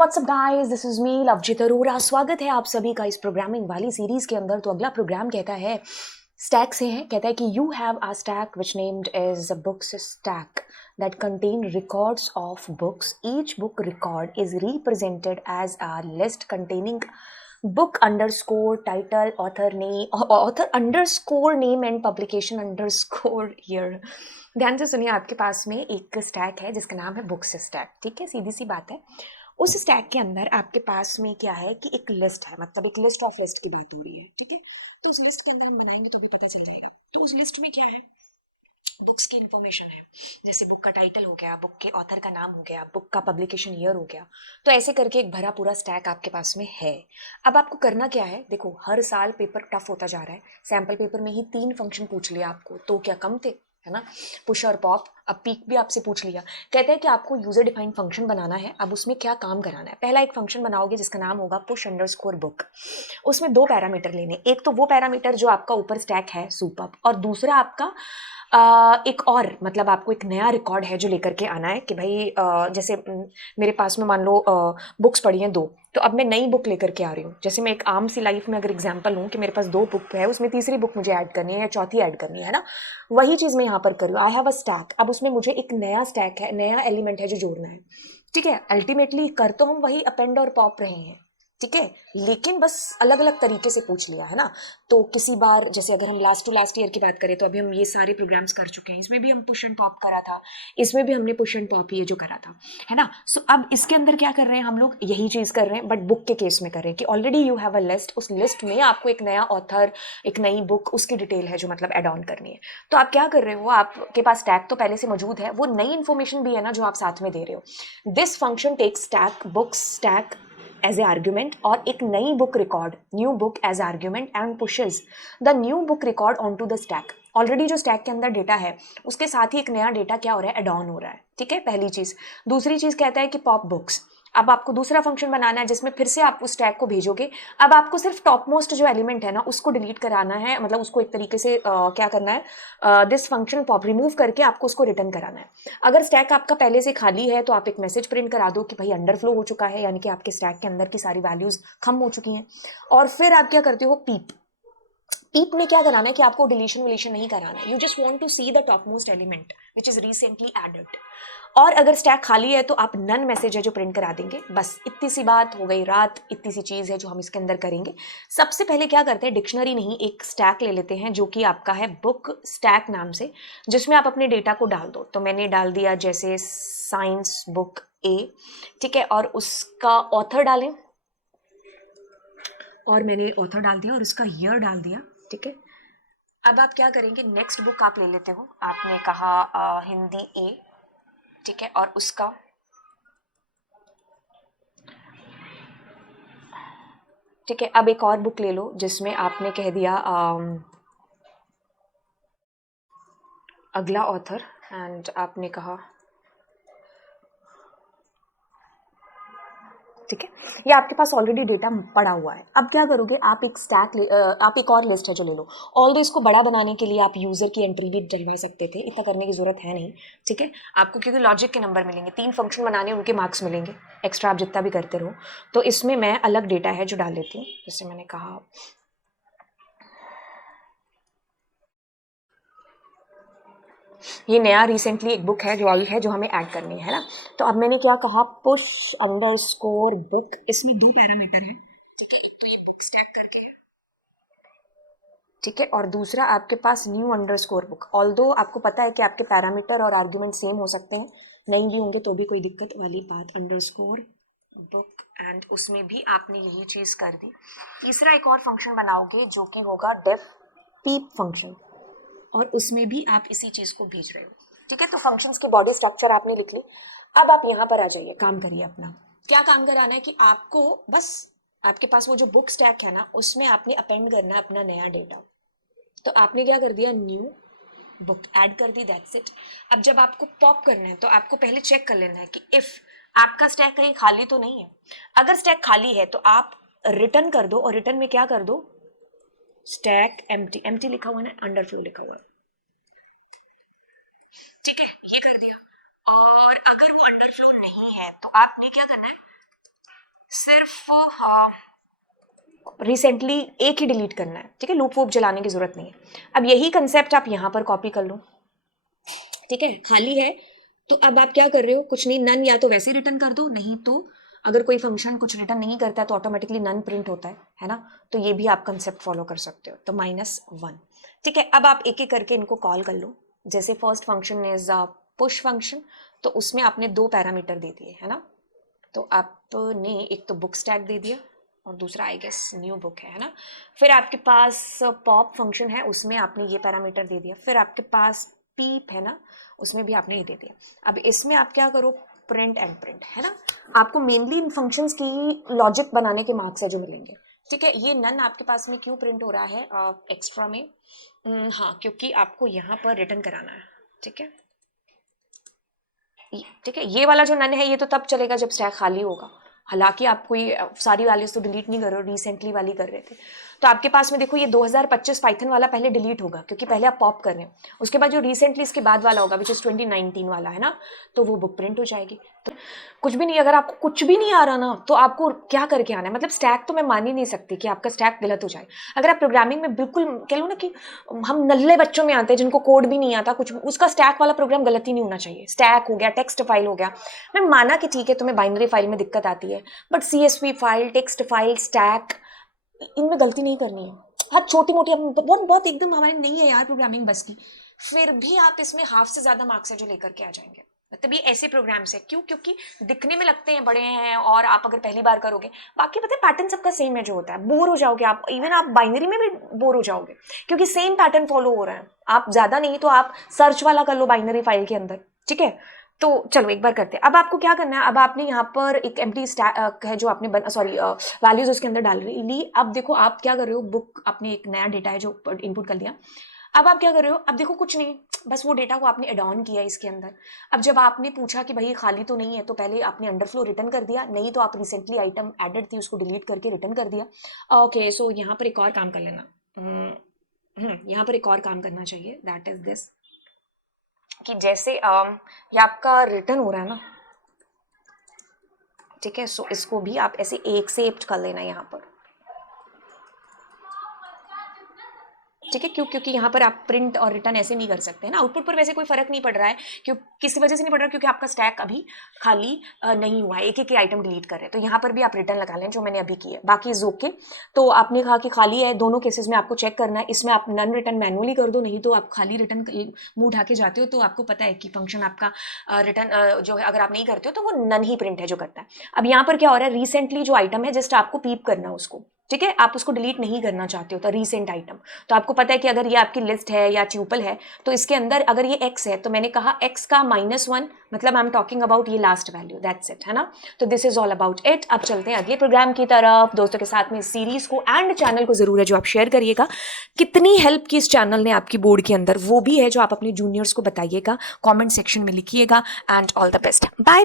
WhatsApp guys, this is me Lovejeet Arora. स्वागत है आप सभी का इस प्रोग्रामिंग वाली सीरीज के अंदर। तो अगला प्रोग्राम कहता है स्टैक से है। कहता है कि you have a stack which named as books stack that contain records of books. Each book record is represented as a list containing book underscore title, author underscore name and publication underscore year. ध्यान से सुनिए, आपके पास में एक stack है जिसका नाम है बुक्स स्टैक। ठीक है, सीधी सी बात है। उस स्टैक के अंदर आपके पास में क्या है कि एक लिस्ट है, मतलब एक लिस्ट ऑफ लिस्ट की बात हो रही है। ठीक है, तो उस लिस्ट के अंदर हम बनाएंगे तो भी पता चल जाएगा। तो उस लिस्ट में क्या है, बुक्स की इंफॉर्मेशन है। जैसे बुक का टाइटल हो गया, बुक के ऑथर का नाम हो गया, बुक का पब्लिकेशन ईयर हो गया। तो ऐसे करके एक भरा पूरा स्टैक आपके पास में है। अब आपको करना क्या है, देखो हर साल पेपर टफ होता जा रहा है। सैम्पल पेपर में ही 3 फंक्शन पूछ लिया आपको, तो क्या कम थे, है ना। पुश और पॉप, अब पीक भी आपसे पूछ लिया। कहते हैं कि आपको यूजर डिफाइंड फंक्शन बनाना है। अब उसमें क्या काम कराना है, पहला एक फंक्शन बनाओगे जिसका नाम होगा पुश अंडरस्कोर बुक। उसमें 2 पैरामीटर लेने, एक तो वो पैरामीटर जो आपका ऊपर स्टैक है सुपर्ब, और दूसरा आपका एक और, मतलब आपको एक नया रिकॉर्ड है जो लेकर के आना है कि भाई जैसे मेरे पास में मान लो बुक्स पड़ी हैं 2, तो अब मैं नई बुक लेकर के आ रही हूँ। जैसे मैं एक आम सी लाइफ में अगर एग्जांपल लूँ कि मेरे पास 2 बुक है, उसमें तीसरी बुक मुझे ऐड करनी है या चौथी ऐड करनी है ना, वही चीज़ मैं यहाँ पर कर रही हूँ। आई हैव अ स्टैक, अब उसमें मुझे एक नया स्टैक है, नया एलिमेंट है जो जोड़ना है। ठीक है, अल्टीमेटली कर तो हम वही अपेंड और पॉप रहे हैं। ठीक है, लेकिन बस अलग अलग तरीके से पूछ लिया है ना। तो किसी बार, जैसे अगर हम लास्ट टू लास्ट ईयर की बात करें, तो अभी हम ये सारे प्रोग्राम्स कर चुके हैं। इसमें भी हम पुश एंड पॉप करा था, इसमें भी हमने पुश एंड पॉप ये जो करा था, है ना। सो अब इसके अंदर क्या कर रहे हैं हम लोग, यही चीज कर रहे हैं, बट बुक के केस में कर रहे हैं कि already you have a list. उस लिस्ट में आपको एक नया ऑथर, एक नई बुक, उसकी डिटेल है जो मतलब एड ऑन करनी है। तो आप क्या कर रहे हो, आपके पास टैग तो पहले से मौजूद है, वो नई इंफॉर्मेशन भी है ना जो आप साथ में दे रहे हो। This function takes stack books stack as a argument, और एक नई book record, new book as argument, and pushes the new book record on to the stack. Already जो स्टैक के अंदर डेटा है उसके साथ ही एक नया डेटा क्या हो रहा है, एड ऑन हो रहा है। ठीक है, पहली चीज। दूसरी चीज कहता है कि पॉप बुक्स। अब आपको दूसरा फंक्शन बनाना है जिसमें फिर से आप उस टैग को भेजोगे। अब आपको सिर्फ टॉप मोस्ट जो एलिमेंट है ना उसको डिलीट कराना है, मतलब उसको एक तरीके से क्या करना है, दिस फंक्शन पॉप रिमूव करके आपको उसको रिटर्न कराना है। अगर स्टैक आपका पहले से खाली है तो आप एक मैसेज प्रिंट करा दो कि भाई अंडरफ्लो हो चुका है, यानी कि आपके स्टैक के अंदर की सारी वैल्यूज खत्म हो चुकी हैं। और फिर आप क्या करते हो, पीप। पीप में क्या कराना है कि आपको डिलीशन विलीशन नहीं कराना है, you just want to see the top most element which is recently added. और अगर स्टैक खाली है तो आप नन मैसेज है जो प्रिंट करा देंगे। बस इतनी सी बात हो गई, रात इतनी सी चीज है जो हम इसके अंदर करेंगे। सबसे पहले क्या करते हैं, डिक्शनरी नहीं, एक स्टैक ले लेते हैं जो कि आपका है बुक स्टैक नाम से, जिसमें आप अपने डेटा को डाल दो। तो मैंने डाल दिया जैसे साइंस बुक ए। ठीक है, और उसका ऑथर डालें, और मैंने ऑथर डाल दिया और उसका ईयर डाल दिया। ठीक है, अब आप क्या करेंगे, नेक्स्ट बुक आप ले लेते हो, आपने कहा हिंदी ए। ठीक है, और उसका, ठीक है, अब एक और बुक ले लो जिसमें आपने कह दिया अगला ऑथर, एंड आपने कहा, ठीक है, ये आपके पास ऑलरेडी डेटा पड़ा हुआ है। अब क्या करोगे, आप एक स्टैक आप एक और लिस्ट है जो ले लो। ऑल दो इसको बड़ा बनाने के लिए आप यूजर की एंट्री भी डलवा सकते थे, इतना करने की जरूरत है नहीं। ठीक है, आपको क्योंकि लॉजिक के नंबर मिलेंगे, 3 फंक्शन बनाने उनके मार्क्स मिलेंगे एक्स्ट्रा, आप जितना भी करते रहो। तो इसमें मैं अलग डेटा है जो डाल लेती हूँ, जैसे मैंने कहा ये नया रिसेंटली एक बुक है जो आई है जो हमें ऐड करनी है ना। तो अब मैंने क्या कहा, पुश अंडरस्कोर बुक, इसमें 2 पैरामीटर है। ठीक है, और दूसरा आपके पास न्यू अंडरस्कोर बुक। ऑल्दो आपको पता है कि आपके पैरामीटर और आर्ग्यूमेंट सेम हो सकते हैं, नहीं भी होंगे तो भी कोई दिक्कत वाली बात, अंडरस्कोर बुक, एंड उसमें भी आपने यही चीज कर दी। तीसरा एक और फंक्शन बनाओगे जो कि होगा डेफ पीप फंक्शन, और उसमें भी आप इसी चीज को भेज रहे हो। ठीक है, तो फंक्शंस की बॉडी स्ट्रक्चर आपने लिख ली। अब आप यहाँ पर आ जाइए, काम करिए अपना। क्या काम कराना है कि आपको बस, आपके पास वो जो बुक स्टैक है ना उसमें आपने अपेंड करना है अपना नया डेटा। तो आपने क्या कर दिया, न्यू बुक ऐड कर दी, दैट्स इट। अब जब आपको पॉप करना है तो आपको पहले चेक कर लेना है कि इफ आपका स्टैक कहीं खाली तो नहीं है। अगर स्टैक खाली है तो आप रिटर्न कर दो, और रिटर्न में क्या कर दो, स्टैक एम्प्टी। एम्प्टी लिखा हुआ है ना, अंडरफ्लो लिखा हुआ है। ठीक है, ये कर दिया। और अगर वो अंडरफ्लो नहीं है तो आपने क्या करना है, सिर्फ रिसेंटली एक ही डिलीट करना है, ठीक है, लूप वूप जलाने की जरूरत नहीं है। अब यही कंसेप्ट आप यहाँ पर कॉपी कर लो, ठीक है, खाली है तो अब आप क्या कर रहे हो, कुछ नहीं, नन या तो वैसे रिटर्न कर दो, नहीं तो अगर कोई फंक्शन कुछ रिटर्न नहीं करता है तो ऑटोमेटिकली नन प्रिंट होता है ना, तो ये भी आप कंसेप्ट फॉलो कर सकते हो। तो -1, ठीक है। अब आप एक एक करके इनको कॉल कर लो। जैसे first function is push function, तो उसमें आपने 2 पैरामीटर दे दिए है ना, तो आपने एक तो बुक स्टैक दे दिया और दूसरा आई गेस न्यू बुक है ना। फिर आपके पास पॉप फंक्शन है, उसमें आपने ये पैरामीटर दे दिया। फिर आपके पास पीप है ना, उसमें भी आपने ये दे दिया। अब इसमें आप क्या करो, प्रिंट एंड प्रिंट है ना। आपको मेनली इन फंक्शंस की लॉजिक बनाने के मार्क्स है जो मिलेंगे, ठीक है। ये नन आपके पास में क्यों प्रिंट हो रहा है एक्स्ट्रा में, हाँ क्योंकि आपको यहाँ पर रिटर्न कराना है, ठीक है, ठीक है। ये वाला जो नन है ये तो तब चलेगा जब स्टैक खाली होगा, हालांकि आप कोई सारी वैल्यूज तो डिलीट नहीं कर रहे हो, रिसेंटली वाली कर रहे थे। तो आपके पास में देखो ये 2025 पाइथन वाला पहले डिलीट होगा क्योंकि पहले आप पॉप कर रहे हैं, उसके बाद जो रिसेंटली इसके बाद वाला होगा विच इज 2019 वाला है ना, तो वो बुक प्रिंट हो जाएगी। तो कुछ भी नहीं, अगर आपको कुछ भी नहीं आ रहा ना तो आपको क्या करके आना है, मतलब स्टैक तो मैं मान ही नहीं सकती कि आपका स्टैक गलत हो जाए। अगर आप प्रोग्रामिंग में बिल्कुल कह लो ना कि हम नल्ले बच्चों में आते हैं जिनको कोड भी नहीं आता कुछ, उसका स्टैक वाला प्रोग्राम गलत ही नहीं होना चाहिए। स्टैक हो गया, टेक्स्ट फाइल हो गया, मैं माना कि ठीक है तुम्हें बाइनरी फाइल में दिक्कत आती है, but CSV file, text file, stack, इनमें गलती नहीं करनी है। हाँ छोटी मोटी बहुत बहुत एकदम हमारे नहीं है यार प्रोग्रामिंग बस की, फिर भी आप इसमें हाफ से ज्यादा मार्क्स है जो लेकर के आ जाएंगे। मतलब ये ऐसे प्रोग्राम्स है, क्यों, क्योंकि दिखने में लगते हैं बड़े हैं और आप अगर पहली बार करोगे, बाकी पता है पैटर्न सबका सेम है जो होता है, बोर हो जाओगे आप, इवन आप बाइनरी में भी बोर हो जाओगे क्योंकि सेम पैटर्न फॉलो हो रहा है। आप ज्यादा नहीं तो आप सर्च वाला कर लो बाइनरी फाइल के अंदर, ठीक है। तो चलो एक बार करते हैं। अब आपको क्या करना है, अब आपने यहाँ पर एक एम्प्टी स्टैक है जो आपने वैल्यूज उसके अंदर डाल रही ली। अब देखो आप क्या कर रहे हो, बुक आपने एक नया डेटा है जो इनपुट कर दिया। अब आप क्या कर रहे हो, अब देखो कुछ नहीं, बस वो डेटा को आपने एड ऑन किया इसके अंदर। अब जब आपने पूछा कि भाई खाली तो नहीं है, तो पहले आपने अंडरफ्लो रिटर्न कर दिया, नहीं तो आप रिसेंटली आइटम एडेड थी उसको डिलीट करके रिटर्न कर दिया। ओके, सो यहाँ पर एक और काम कर लेना, यहाँ पर एक और काम करना चाहिए, दैट इज दिस कि जैसे ये आपका रिटर्न हो रहा है ना, ठीक है, सो इसको भी आप ऐसे एक से कर लेना यहाँ पर, ठीक है। क्यों, क्योंकि यहाँ पर आप प्रिंट और रिटर्न ऐसे नहीं कर सकते हैं ना। आउटपुट पर वैसे कोई फर्क नहीं पड़ रहा है, क्यों किसी वजह से नहीं पड़ रहा, क्योंकि आपका स्टैक अभी खाली नहीं हुआ है, एक एक आइटम डिलीट कर रहे हैं। तो यहाँ पर भी आप रिटर्न लगा लें जो मैंने अभी की है, बाकी इज ओके। तो आपने कहा कि खाली है, दोनों केसेस में आपको चेक करना है, इसमें आप नन रिटर्न मैनुअली कर दो, नहीं तो आप खाली रिटर्न मुंह उठा के जाते हो तो आपको पता है कि फंक्शन आपका रिटर्न जो है अगर आप नहीं करते हो तो वो नन ही प्रिंट है जो करता है। अब यहाँ पर क्या हो रहा है, रिसेंटली जो आइटम है जस्ट आपको पीप करना है उसको, ठीक है, आप उसको डिलीट नहीं करना चाहते हो तो रिसेंट आइटम। तो आपको पता है कि अगर ये आपकी लिस्ट है या ट्यूपल है तो इसके अंदर अगर ये x है तो मैंने कहा x का -1, मतलब आई एम टॉकिंग अबाउट ये लास्ट वैल्यू, दैट्स इट है ना। तो this is all about it. अब चलते हैं अगले प्रोग्राम की तरफ। दोस्तों के साथ में इस सीरीज को एंड चैनल को जरूर है जो आप शेयर करिएगा। कितनी हेल्प की इस चैनल ने आपकी बोर्ड के अंदर वो भी है जो आप अपने जूनियर्स को बताइएगा, कॉमेंट सेक्शन में लिखिएगा। And all the best, bye bye.